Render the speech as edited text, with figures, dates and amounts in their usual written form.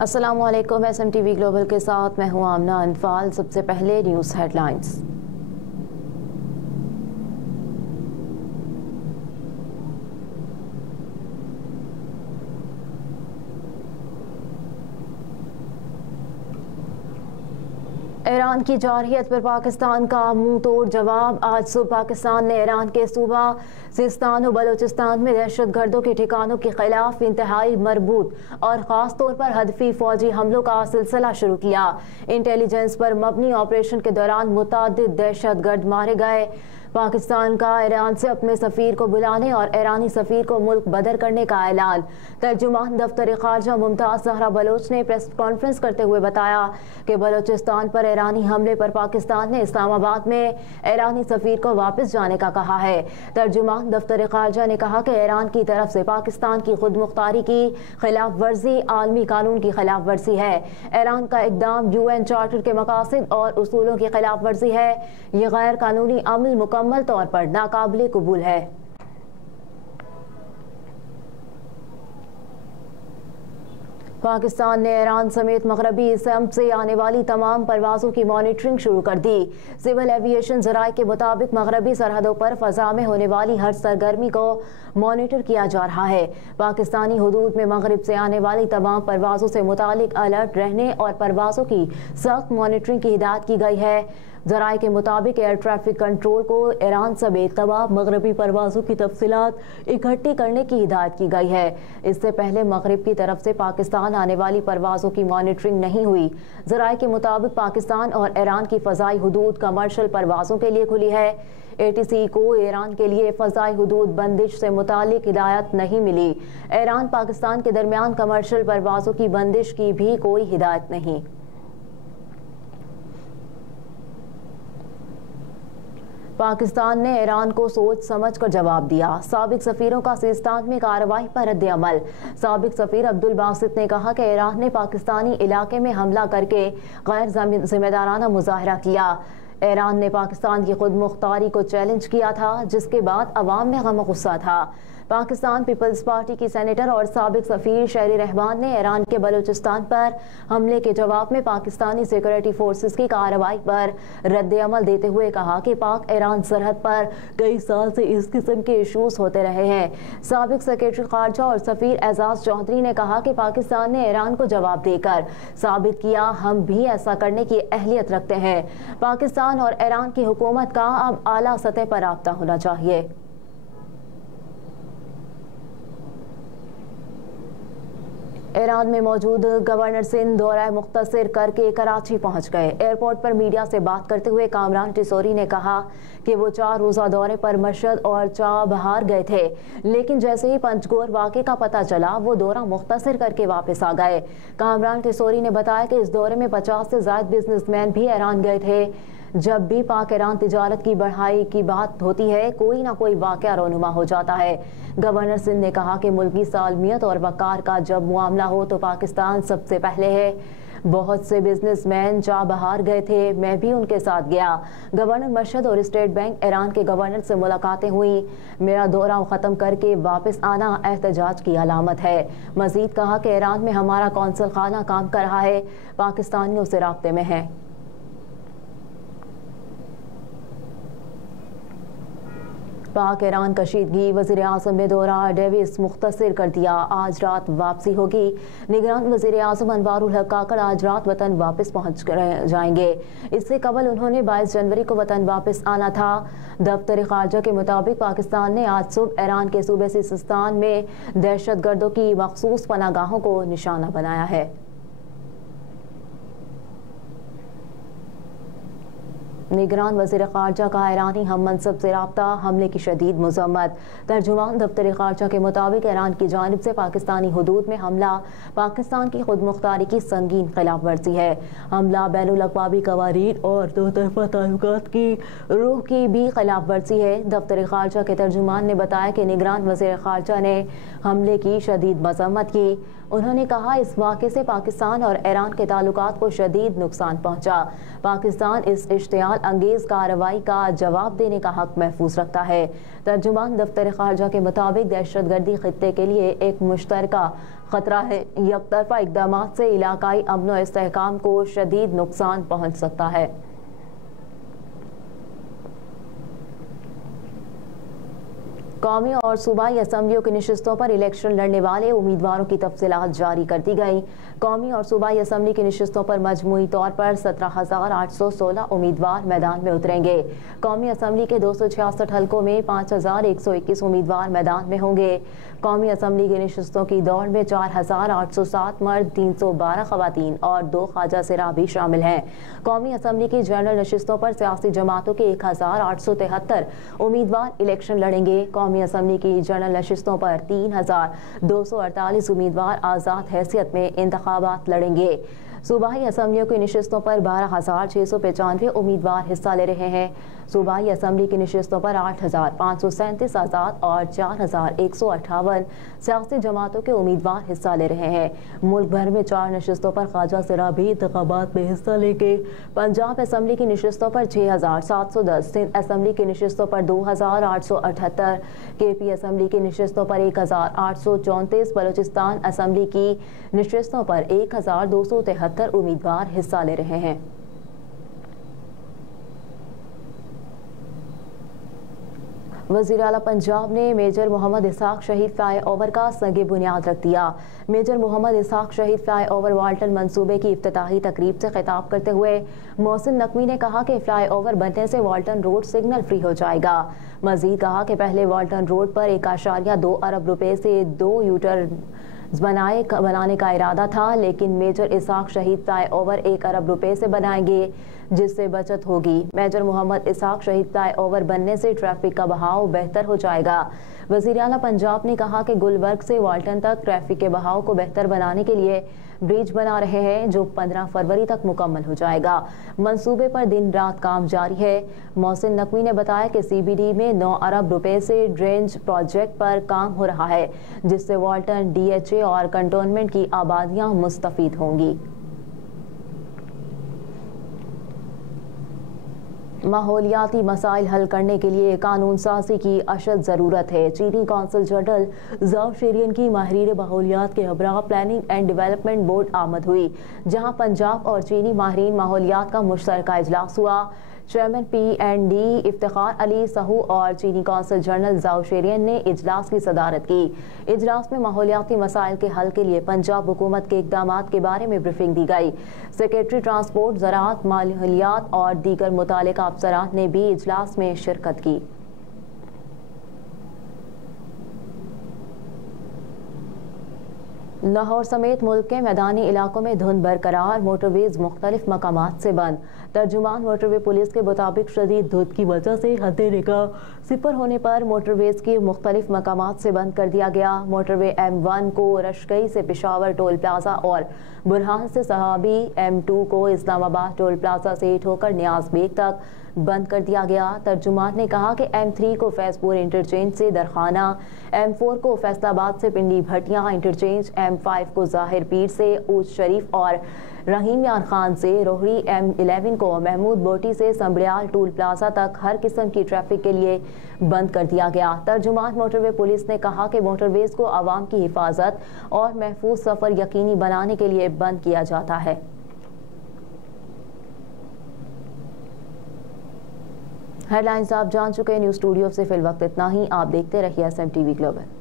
السلام علیکم، SMTV global کے ساتھ میں ہوں آمنہ انفال۔ سب سے پہلے نیوز ہیڈ لائنز۔ ایران کی جارحیت پر پاکستان کا منہ توڑ جواب۔ آج صبح پاکستان نے ایران کے صوبہ سیستان و بلوچستان میں دہشت گردوں کے ٹھکانوں کے خلاف انتہائی مربوط اور خاص طور پر ہدفی فوجی حملوں کا سلسلہ شروع کیا۔ انٹیلیجنس پر مبنی آپریشن کے دوران متعدد دہشت گرد مارے گئے۔ پاکستان کا ایران سے اپنے سفیر کو بلانے اور ایرانی سفیر کو ملک بدر کرنے کا اعلان۔ ترجمان دفتر خارجہ ممتاز زہرا بلوچ نے پریس کانفرنس کرتے ہوئے بتایا کہ بلوچستان پر ایرانی حملے پر پاکستان نے اسلام آباد میں ایرانی سفیر کو واپس جانے کا کہا ہے۔ ترجمان دفتر خارجہ نے کہا کہ ایران کی طرف سے پاکستان کی خود مختاری کی خلاف ورزی عالمی قانون کی خلاف ورزی ہے۔ ایران کا اقدام UN چارٹر کے مقاصد اور اصولوں کی خلاف ورزی ہے۔ یہ غیر قانونی عمل مکمل طور پر ناقابل قبول ہے۔ پاکستان نے ایران سمیت مغربی سمت سے آنے والی تمام پروازوں کی مانیٹرنگ شروع کر دی۔ سول ایویشن ذرائع کے مطابق مغربی سرحدوں پر فضا میں ہونے والی ہر سرگرمی کو مانیٹر کیا جا رہا ہے۔ پاکستانی حدود میں مغرب سے آنے والی تمام پروازوں سے متعلق الرٹ رہنے اور پروازوں کی سخت مانیٹرنگ کی ہدایت کی گئی ہے۔ ذرائع کے مطابق ایئر ٹریفک کنٹرول کو ایران سمیت تمام مغربی پروازوں کی تفصیلات اکٹھی کرنے کی ہدایت کی گئی ہے۔ اس سے پہلے مغرب کی طرف سے پاکستان آنے والی پروازوں کی مانیٹرنگ نہیں ہوئی۔ ذرائع کے مطابق پاکستان اور ایران کی فضائی حدود کمرشل پروازوں کے لیے کھلی ہے۔ ATC کو ایران کے لیے فضائی حدود بندش سے متعلق ہدایت نہیں ملی۔ ایران پاکستان کے درمیان کمرشل پروازوں کی بندش کی بھی کوئی ہدایت نہیں۔ پاکستان نے ایران کو سوچ سمجھ کر جواب دیا۔ سابق سفیروں کا سیستان میں کارروائی پر رد عمل۔ سابق سفیر عبدالباسط نے کہا کہ ایران نے پاکستانی علاقے میں حملہ کر کے غیر ذمہ دارانہ مظاہرہ کیا۔ ایران نے پاکستان کی خود مختاری کو چیلنج کیا تھا، جس کے بعد عوام میں غم و غصہ تھا۔ پاکستان پیپلز پارٹی کی سینیٹر اور سابق سفیر شہری رحمان نے ایران کے بلوچستان پر حملے کے جواب میں پاکستانی سیکورٹی فورسز کی کارروائی پر رد عمل دیتے ہوئے کہا کہ پاک ایران سرحد پر کئی سال سے اس قسم کے ایشوز ہوتے رہے ہیں۔ سابق سیکریٹری خارجہ اور سفیر اعزاز چودھری نے کہا کہ پاکستان نے ایران کو جواب دے کر ثابت کیا ہم بھی ایسا کرنے کی اہلیت رکھتے ہیں۔ پاکستان اور ایران کی حکومت کا اب اعلیٰ سطح پر رابطہ ہونا چاہیے۔ ایران میں موجود گورنر سندھ دورہ مختصر کر کے کراچی پہنچ گئے۔ ایئرپورٹ پر میڈیا سے بات کرتے ہوئے کامران ٹیسوری نے کہا کہ وہ 4 روزہ دورے پر مشہد اور چابہار گئے تھے، لیکن جیسے ہی پنجگور واقعے کا پتہ چلا وہ دورہ مختصر کر کے واپس آ گئے۔ کامران ٹیسوری نے بتایا کہ اس دورے میں 50 سے زائد بزنس مین بھی ایران گئے تھے۔ جب بھی پاک ایران تجارت کی بڑھائی کی بات ہوتی ہے، کوئی نہ کوئی واقعہ رونما ہو جاتا ہے۔ گورنر سندھ نے کہا کہ ملکی سالمیت اور وقار کا جب معاملہ ہو تو پاکستان سب سے پہلے ہے۔ بہت سے بزنس مین چابہار گئے تھے، میں بھی ان کے ساتھ گیا۔ گورنر مشہد اور اسٹیٹ بینک ایران کے گورنر سے ملاقاتیں ہوئیں۔ میرا دورہ ختم کر کے واپس آنا احتجاج کی علامت ہے۔ مزید کہا کہ ایران میں ہمارا قونصل خانہ کام کر رہا ہے، پاکستانیوں سے رابطے میں ہے۔ پاک ایران کشیدگی، وزیر اعظم نے دورہ ڈیوس مختصر کر دیا، آج رات واپسی ہوگی۔ نگران وزیر اعظم انوار الحق کاکڑ آج رات وطن واپس پہنچ جائیں گے۔ اس سے قبل انہوں نے 22 جنوری کو وطن واپس آنا تھا۔ دفتر خارجہ کے مطابق پاکستان نے آج صبح ایران کے صوبے سیستان میں دہشت گردوں کی مخصوص پناہ گاہوں کو نشانہ بنایا ہے۔ نگران وزیر خارجہ کا ایرانی ہم منصب سے رابطہ، حملے کی شدید مذمت۔ ترجمان دفتر خارجہ کے مطابق ایران کی جانب سے پاکستانی حدود میں حملہ پاکستان کی خود مختاری کی سنگین خلاف ورزی ہے۔ حملہ بین الاقوامی قوانین اور دو طرفہ تعلقات کی روح کی بھی خلاف ورزی ہے۔ دفتر خارجہ کے ترجمان نے بتایا کہ نگران وزیر خارجہ نے حملے کی شدید مذمت کی۔ انہوں نے کہا اس واقعے سے پاکستان اور ایران کے تعلقات کو شدید نقصان پہنچا۔ پاکستان اس اشتعال انگیز کارروائی کا جواب دینے کا حق محفوظ رکھتا ہے۔ ترجمان دفتر خارجہ کے مطابق دہشت گردی خطے کے لیے ایک مشترکہ خطرہ ہے۔ یک طرفہ اقدامات سے علاقائی امن و استحکام کو شدید نقصان پہنچ سکتا ہے۔ قومی اور صوبائی اسمبلیوں کی نشستوں پر الیکشن لڑنے والے امیدواروں کی تفصیلات جاری کر دی گئیں۔ قومی اور صوبائی اسمبلی کی نشستوں پر مجموعی طور پر 17,816 امیدوار میدان میں اتریں گے۔ قومی اسمبلی کے 266 حلقوں میں 5,121 امیدوار میدان میں ہوں گے۔ قومی اسمبلی کی نشستوں کی دوڑ میں 4,807 مرد، 312 خواتین اور 2 خواجہ سرا بھی شامل ہیں۔ قومی اسمبلی کی جنرل نشستوں پر سیاسی جماعتوں کے 1,873 امیدوار الیکشن لڑیں گے۔ قومی اسمبلی کی جنرل نشستوں پر 3,248 امیدوار آزاد حیثیت میں انتخابات لڑیں گے۔ صوبائی اسمبلیوں کی نشستوں پر 12,695 امیدوار حصہ لے رہے ہیں۔ صوبائی اسمبلی کی نشستوں پر 8,537 آزاد اور 4,158 سیاسی جماعتوں کے امیدوار حصہ لے رہے ہیں۔ ملک بھر میں 4 نشستوں پر خواجہ سرا بھی انتخابات میں حصہ لیں گے۔ پنجاب اسمبلی کی نشستوں پر 6,710، سندھ اسمبلی کی نشستوں پر 2,878، کے پی اسمبلی کی نشستوں پر 1,834، بلوچستان اسمبلی کی نشستوں پر 1,273 امیدوار حصہ لے رہے ہیں۔ وزیر اعلیٰ پنجاب نے میجر محمد اسحاق شہید فلائی اوور کا سنگ بنیاد رکھ دیا۔ میجر محمد اسحاق شہید فلائی اوور والٹن منصوبے کی افتتاحی تقریب سے خطاب کرتے ہوئے محسن نقوی نے کہا کہ فلائی اوور بننے سے والٹن روڈ سگنل فری ہو جائے گا۔ مزید کہا کہ پہلے والٹن روڈ پر 1.2 ارب روپے سے 2 یوٹرن بنانے کا ارادہ تھا، لیکن میجر اسحاق شہید فلائی اوور 1 ارب روپے سے بنائیں گے، جس سے بچت ہوگی۔ میجر محمد اسحاق شہید فلائی اوور بننے سے ٹریفک کا بہاؤ بہتر ہو جائے گا۔ وزیر اعلیٰ پنجاب نے کہا کہ گلبرگ سے والٹن تک ٹریفک کے بہاؤ کو بہتر بنانے کے لیے برج بنا رہے ہیں، جو 15 فروری تک مکمل ہو جائے گا۔ منصوبے پر دن رات کام جاری ہے۔ محسن نقوی نے بتایا کہ سی بی ڈی میں 9 ارب روپے سے ڈرینج پروجیکٹ پر کام ہو رہا ہے، جس سے والٹن، ڈی ایچ اے اور کنٹونمنٹ کی آبادیاں مستفید ہوں گی۔ ماحولیاتی مسائل حل کرنے کے لیے قانون سازی کی اشد ضرورت ہے۔ چینی کونسل جنرل زاؤ شیرین کی ماہرین ماحولیات کے ہمراہ پلاننگ اینڈ ڈیولپمنٹ بورڈ آمد ہوئی، جہاں پنجاب اور چینی ماہرین ماحولیات کا مشترکہ اجلاس ہوا۔ Chairman P and D Iftikhar Ali Sahu اور چینی کونسل جنرل زاؤ شیرین نے اجلاس کی صدارت کی۔ اجلاس میں ماحولیاتی مسائل کے حل کے لیے پنجاب حکومت کے اقدامات کے بارے میں بریفنگ دی گئی۔ سیکریٹری ٹرانسپورٹ، زراعت، ماحولیات اور دیگر متعلقہ افسران نے بھی اجلاس میں شرکت کی۔ لاہور سمیت ملک کے میدانی علاقوں میں دھند برقرار، موٹر ویز مختلف مقامات سے بند۔ ترجمان موٹر وے پولیس کے مطابق شدید دھند کی وجہ سے حد نگاہ صفر ہونے پر موٹر ویز کی مختلف مقامات سے بند کر دیا گیا۔ موٹر وے M1 کو رشکئی سے پشاور ٹول پلازہ اور برہان سے صحابی، M2 کو اسلام آباد ٹول پلازہ سے ٹھوکر نیاز بیگ تک بند کر دیا گیا۔ ترجمان نے کہا کہ M3 کو فیض پور انٹرچینج سے درخانہ، M4 کو فیصل آباد سے پنڈی بھٹیاں انٹرچینج، M5 کو ظاہر پیر سے اوچ شریف اور رحیم یار خان سے روہڑی، M11 کو محمود بوٹی سے سنبڑیال ٹول پلازہ تک ہر قسم کی ٹریفک کے لیے بند کر دیا گیا۔ ترجمان موٹر وے پولیس نے کہا کہ موٹر ویز کو عوام کی حفاظت اور محفوظ سفر یقینی بنانے کے لیے بند کیا جاتا ہے۔ ہیڈ لائنز آپ جان چکے۔ نیوز اسٹوڈیو سے فی الوقت اتنا ہی۔ آپ دیکھتے رہیے SM TV گلوبل۔